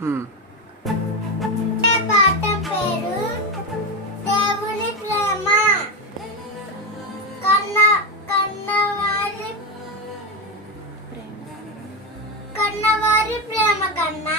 పాట పేరు దేవుని ప్రేమ ప్రేమ ప్రేమ కన్న కన్నవారి కన్నవారి కన్నా